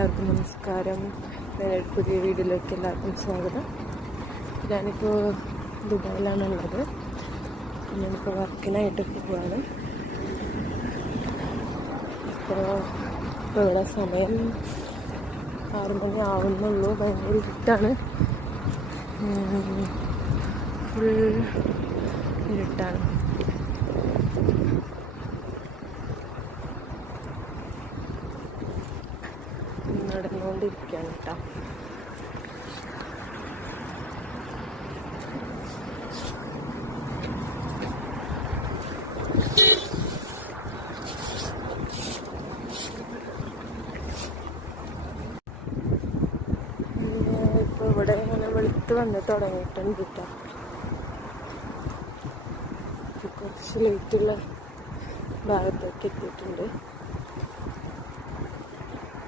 എല്ലാവർക്കും നമസ്കാരം. ഞാനൊരു പുതിയ വീഡിയോയിലേക്ക് എല്ലാവർക്കും സ്വാഗതം. ഞാനിപ്പോൾ ദുബായിലാണുള്ളത്. ഞാനിപ്പോൾ വർക്കിനായിട്ട് പോവുകയാണ്. ഇപ്പോൾ ഇവിടെ സമയം 6 മണി ആവുന്നുള്ളൂ. ഭയങ്കര ഇരുട്ടാണ്, ഫുൾ ഇരുട്ടാണ്. നടന്നുകൊണ്ടിരിക്കുകയാണ് കേട്ടോ. ഇപ്പോൾ ഇവിടെ ഇങ്ങനെ വെളുത്ത് വന്ന് തുടങ്ങിയിട്ടുണ്ട് കേട്ടോ. കുറച്ച് ലൈറ്റുള്ള ഭാഗത്തേക്ക് എത്തിയിട്ടുണ്ട്.